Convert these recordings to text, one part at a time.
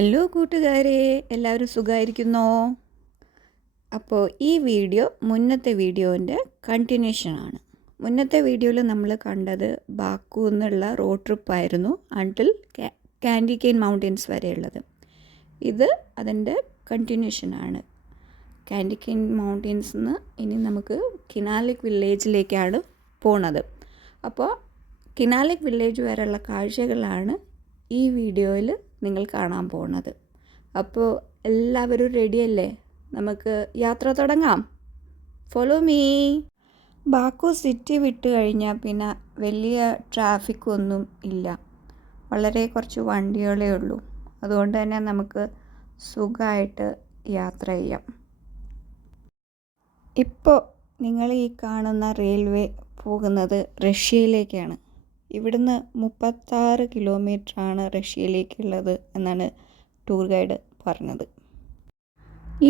Hello കൂട്ടുകാരെ, എല്ലാവരും സുഖമായിരിക്കുന്നോ? അപ്പോൾ ഈ വീഡിയോ മുന്നത്തെ വീഡിയോൻ്റെ കണ്ടിന്യൂഷനാണ്. മുന്നത്തെ വീഡിയോയിൽ നമ്മൾ കണ്ടത് ബാക്കു എന്നുള്ള റോഡ് ട്രിപ്പായിരുന്നു അണ്ടിൽ കാൻഡി കെയിൻ മൗണ്ടൻസ് വരെയുള്ളത്. ഇത് അതിൻ്റെ കണ്ടിന്യൂഷനാണ്. കാൻഡി കെയിൻ മൗണ്ടൻസ് നിന്ന് ഇനി നമുക്ക് കിനാലിക് വില്ലേജിലേക്കാണ് പോണത്. അപ്പോൾ കിനാലിക് വില്ലേജ് വരെയുള്ള കാഴ്ചകളാണ് ഈ വീഡിയോയിൽ നിങ്ങൾ കാണാൻ പോകുന്നത്. അപ്പോൾ എല്ലാവരും റെഡിയല്ലേ? നമുക്ക് യാത്ര തുടങ്ങാം. Follow me. ബാക്കു സിറ്റി വിട്ട് കഴിഞ്ഞാൽ പിന്നെ വലിയ ട്രാഫിക്കൊന്നും ഇല്ല. വളരെ കുറച്ച് വണ്ടികളേ ഉള്ളൂ. അതുകൊണ്ട് തന്നെ നമുക്ക് സുഖമായിട്ട് യാത്ര ചെയ്യാം. ഇപ്പോൾ നിങ്ങൾ ഈ കാണുന്ന റെയിൽവേ പോകുന്നത് റഷ്യയിലേക്കാണ്. ഇവിടുന്ന് 36 കിലോമീറ്ററാണ് റഷ്യയിലേക്കുള്ളത് എന്നാണ് ടൂർ ഗൈഡ് പറഞ്ഞത്.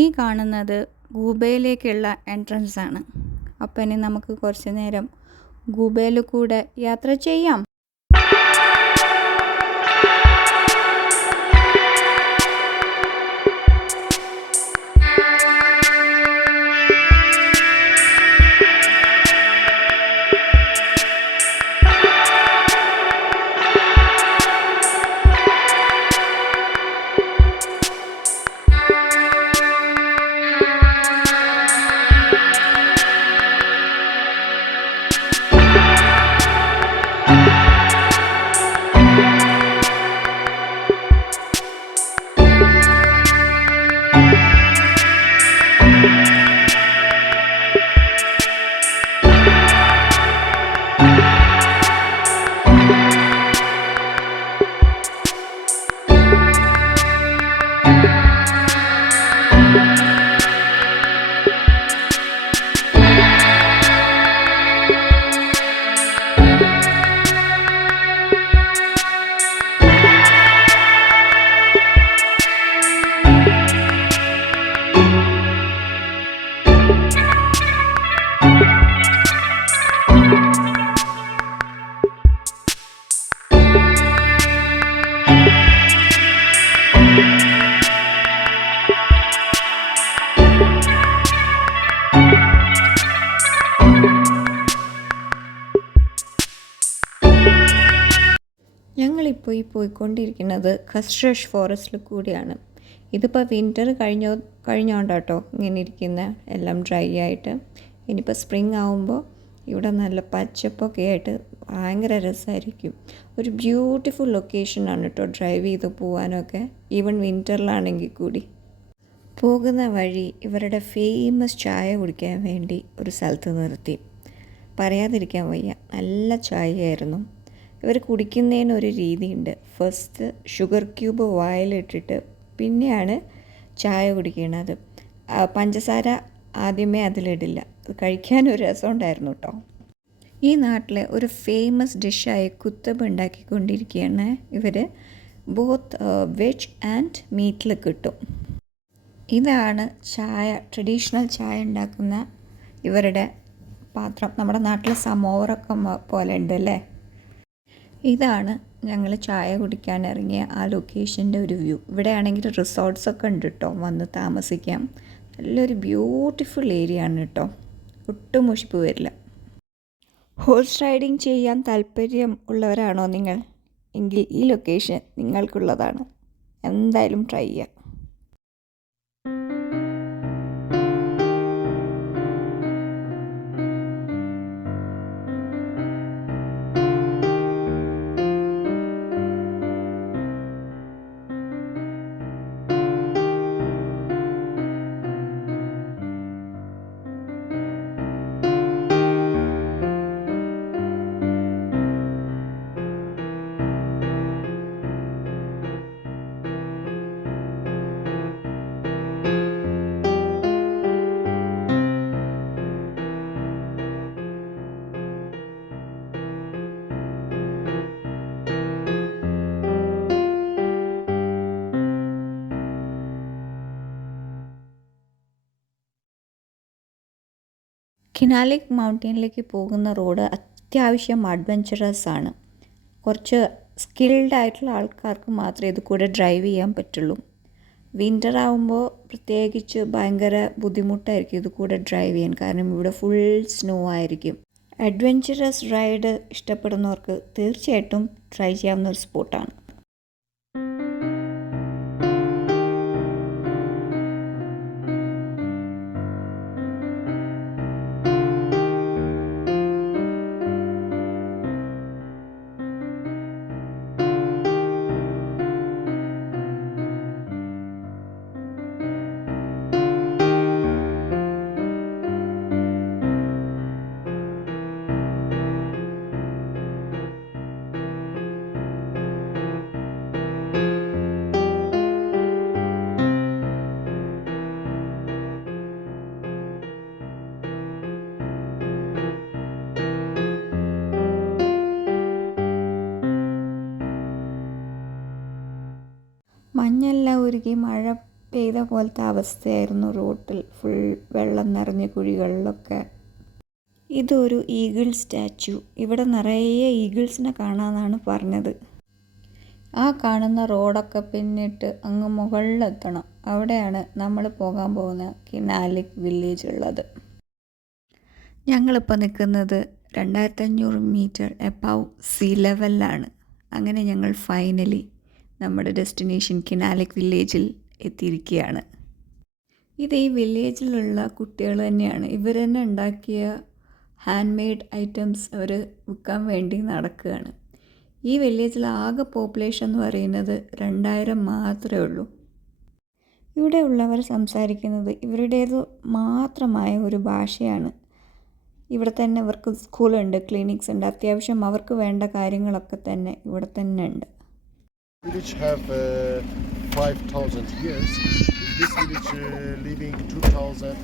ഈ കാണുന്നത് ഗൂബയിലേക്കുള്ള എൻട്രൻസ് ആണ്. അപ്പോൾ ഇനി നമുക്ക് കുറച്ച് നേരം ഗൂബയിൽ കൂടെ യാത്ര ചെയ്യാം. ഞങ്ങളിപ്പോൾ പോയിക്കൊണ്ടിരിക്കുന്നത് ഖസ്റഷ് ഫോറസ്റ്റിൽ കൂടിയാണ്. ഇതിപ്പോൾ വിൻ്റർ കഴിഞ്ഞോണ്ടാട്ടോ ഇങ്ങനെ ഇരിക്കുന്ന എല്ലാം ഡ്രൈ ആയിട്ട്. ഇനിയിപ്പോൾ സ്പ്രിങ് ആകുമ്പോൾ ഇവിടെ നല്ല പച്ചപ്പൊക്കെ ആയിട്ട് ഭയങ്കര രസമായിരിക്കും. ഒരു ബ്യൂട്ടിഫുൾ ലൊക്കേഷനാണ് കേട്ടോ ഡ്രൈവ് ചെയ്ത് പോകാനൊക്കെ, ഈവൻ വിൻ്ററിലാണെങ്കിൽ കൂടി. പോകുന്ന വഴി ഇവരുടെ ഫേമസ് ചായ കുടിക്കാൻ വേണ്ടി ഒരു സ്ഥലത്ത് നിർത്തി. പറയാതിരിക്കാൻ വയ്യ, നല്ല ചായയായിരുന്നു. ഇവർ കുടിക്കുന്നതിനൊരു രീതിയുണ്ട്. ഫസ്റ്റ് ഷുഗർ ക്യൂബ് വായിലിട്ടിട്ട് പിന്നെയാണ് ചായ കുടിക്കുന്നത്. പഞ്ചസാര ആദ്യമേ അതിലിടില്ല. അത് കഴിക്കാനൊരു രസമുണ്ടായിരുന്നു കേട്ടോ. ഈ നാട്ടിലെ ഒരു ഫേമസ് ഡിഷായി കുത്തബ് ഉണ്ടാക്കിക്കൊണ്ടിരിക്കുകയാണ് ഇവർ. ബോത്ത് വെജ് ആൻഡ് മീറ്റിൽ കിട്ടും. ഇതാണ് ചായ, ട്രഡീഷണൽ ചായ ഉണ്ടാക്കുന്ന ഇവരുടെ പാത്രം. നമ്മുടെ നാട്ടിലെ സമോവറൊക്കെ പോലെ ഉണ്ട് അല്ലേ? ഇതാണ് ഞങ്ങൾ ചായ കുടിക്കാൻ ഇറങ്ങിയ ആ ലൊക്കേഷൻ്റെ ഒരു വ്യൂ. ഇവിടെ ആണെങ്കിൽ റിസോർട്ട്സൊക്കെ ഉണ്ട് കേട്ടോ, വന്ന് താമസിക്കാം. നല്ലൊരു ബ്യൂട്ടിഫുൾ ഏരിയ ആണ് കേട്ടോ, ഒട്ടും മുഷിപ്പ് വരില്ല. ഹോഴ്സ് റൈഡിങ് ചെയ്യാൻ താല്പര്യം ഉള്ളവരാണോ നിങ്ങൾ? എങ്കിൽ ഈ ലൊക്കേഷൻ നിങ്ങൾക്കുള്ളതാണ്. എന്തായാലും ട്രൈ ചെയ്യാം. കിനാലിക് മൗണ്ടനിലേക്ക് പോകുന്ന റോഡ് അത്യാവശ്യം അഡ്വഞ്ചറസ് ആണ്. കുറച്ച് സ്കിൽഡ് ആയിട്ടുള്ള ആൾക്കാർക്ക് മാത്രമേ ഇത് കൂടെ ഡ്രൈവ് ചെയ്യാൻ പറ്റുള്ളൂ. വിൻ്റർ ആകുമ്പോൾ പ്രത്യേകിച്ച് ഭയങ്കര ബുദ്ധിമുട്ടായിരിക്കും ഇത് കൂടെ ഡ്രൈവ് ചെയ്യാൻ, കാരണം ഇവിടെ ഫുൾ സ്നോ ആയിരിക്കും. അഡ്വഞ്ചറസ് റൈഡ് ഇഷ്ടപ്പെടുന്നവർക്ക് തീർച്ചയായിട്ടും ട്രൈ ചെയ്യാവുന്ന ഒരു സ്പോട്ടാണ്. മഞ്ഞെല്ലാം ഉരുകി മഴ പെയ്ത പോലത്തെ അവസ്ഥയായിരുന്നു. റോട്ടിൽ ഫുൾ വെള്ളം നിറഞ്ഞ കുഴികളിലൊക്കെ. ഇതൊരു ഈഗിൾ സ്റ്റാച്ചു. ഇവിടെ നിറയെ ഈഗിൾസിനെ കാണാമെന്നാണ് പറഞ്ഞത്. ആ കാണുന്ന റോഡൊക്കെ പിന്നിട്ട് അങ്ങ് മുകളിലെത്തണം. അവിടെയാണ് നമ്മൾ പോകാൻ പോകുന്ന കിനാലിക് വില്ലേജ് ഉള്ളത്. ഞങ്ങളിപ്പോൾ നിൽക്കുന്നത് 2500 മീറ്റർ എബവ് സീ ലെവലിലാണ്. അങ്ങനെ ഞങ്ങൾ ഫൈനലി നമ്മുടെ ഡെസ്റ്റിനേഷൻ കിനാലിക് വില്ലേജിൽ എത്തിയിരിക്കുകയാണ്. ഇത് ഈ വില്ലേജിലുള്ള കുട്ടികൾ തന്നെയാണ്. ഇവർ തന്നെ ഉണ്ടാക്കിയ ഹാൻഡ് മെയ്ഡ് ഐറ്റംസ് അവർ വിൽക്കാൻ വേണ്ടി നടക്കുകയാണ്. ഈ വില്ലേജിൽ ആകെ പോപ്പുലേഷൻ എന്ന് പറയുന്നത് 2000 മാത്രമേ ഉള്ളൂ. ഇവിടെ ഉള്ളവർ സംസാരിക്കുന്നത് ഇവരുടേത് മാത്രമായ ഒരു ഭാഷയാണ്. ഇവിടെ തന്നെ ഇവർക്ക് സ്കൂളുണ്ട്, ക്ലിനിക്സ് ഉണ്ട്, അത്യാവശ്യം അവർക്ക് വേണ്ട കാര്യങ്ങളൊക്കെ തന്നെ ഇവിടെ തന്നെ ഉണ്ട്. Village have 5,000 years. In this village living 2,000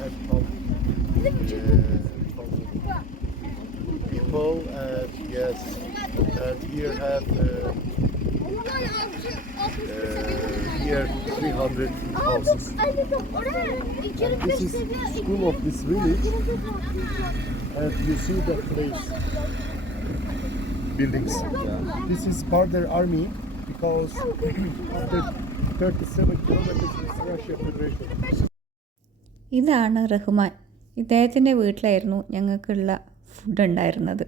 people, and yes, and here have here 300 houses. And this is school of this village, and you see the place buildings. This is part their army. Because after 37 kilometers is Russia Federation. ഇതാണ് റഹ്മാൻ. ഇദ്ദേഹത്തിൻ്റെ വീട്ടിലായിരുന്നു ഞങ്ങൾക്കുള്ള food ഉണ്ടായിരുന്നത്.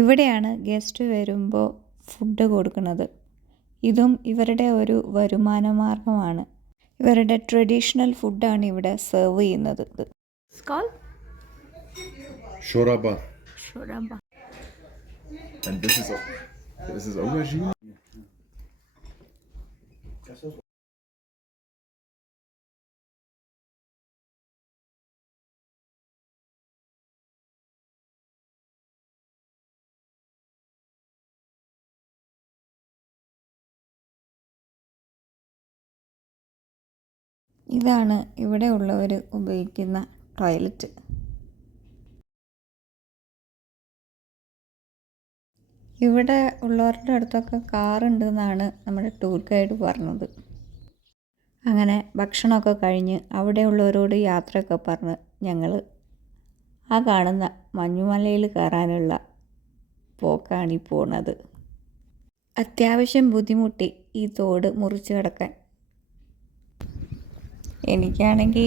ഇവിടെയാണ് guest വരുമ്പോൾ food കൊടുക്കുന്നത്. ഇതും ഇവരുടെ ഒരു വരുമാന മാർഗമാണ്. ഇവരുടെ ട്രഡീഷണൽ ഫുഡാണ് ഇവിടെ സെർവ് ചെയ്യുന്നത്. Shoraba. And this is aubergine. ഇതാണ് ഇവിടെ ഉള്ളവർ ഉപയോഗിക്കുന്ന ടോയ്ലറ്റ്. ഇവിടെ ഉള്ളവരുടെ അടുത്തൊക്കെ കാറുണ്ടെന്നാണ് നമ്മുടെ ടൂർ ഗൈഡ് പറഞ്ഞത്. അങ്ങനെ ഭക്ഷണമൊക്കെ കഴിഞ്ഞ് അവിടെയുള്ളവരോട് യാത്രയൊക്കെ പറഞ്ഞ് ഞങ്ങൾ ആ കാണുന്ന മഞ്ഞുമലയിൽ കയറാനുള്ള പോക്കാണ് ഈ പോണത്. അത്യാവശ്യം ബുദ്ധിമുട്ടി ഈ തോട് മുറിച്ച് കിടക്കാൻ. എനിക്കാണെങ്കിൽ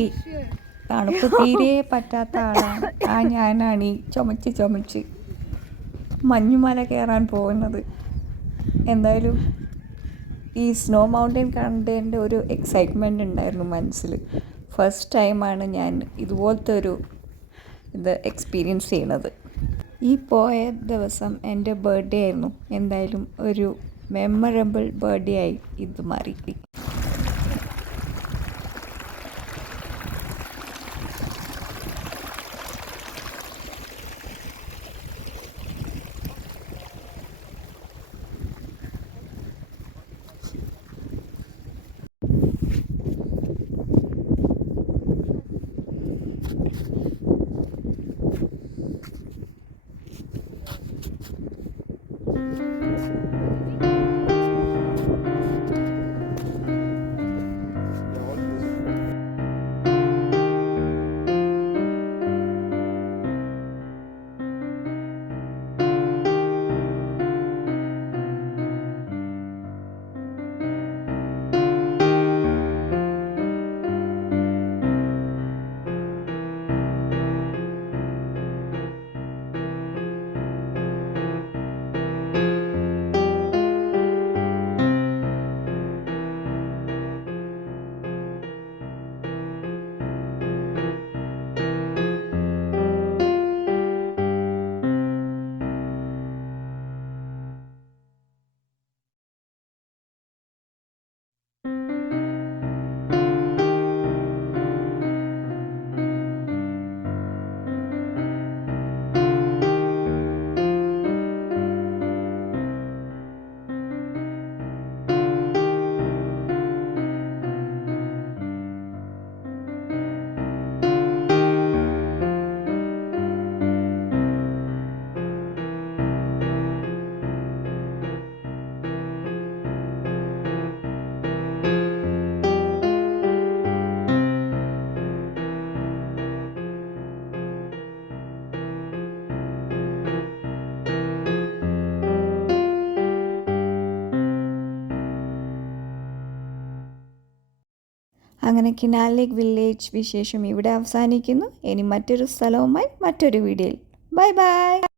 തണുപ്പ് തീരെ പറ്റാത്ത ആളാണ്. ഞാനാണ് ഈ ചുമച്ച് മഞ്ഞുമല കയറാൻ പോകുന്നത്. എന്തായാലും ഈ സ്നോ മൗണ്ടൻ കണ്ടതിൻ്റെ ഒരു എക്സൈറ്റ്മെൻ്റ് ഉണ്ടായിരുന്നു മനസ്സിൽ. ഫസ്റ്റ് ടൈമാണ് ഞാൻ ഇതുപോലത്തെ ഒരു ഇത് എക്സ്പീരിയൻസ് ചെയ്യണത്. ഈ പോയ ദിവസം എൻ്റെ ബർത്ത്ഡേ ആയിരുന്നു. എന്തായാലും ഒരു മെമ്മറബിൾ ബർത്ത്ഡേ ആയി ഇത് മാറി. അങ്ങനെ കിനാൽ ലേക്ക് വില്ലേജ് വിശേഷം ഇവിടെ അവസാനിക്കുന്നു. ഇനി മറ്റൊരു സ്ഥലവുമായി മറ്റൊരു വീഡിയോയിൽ. Bye bye.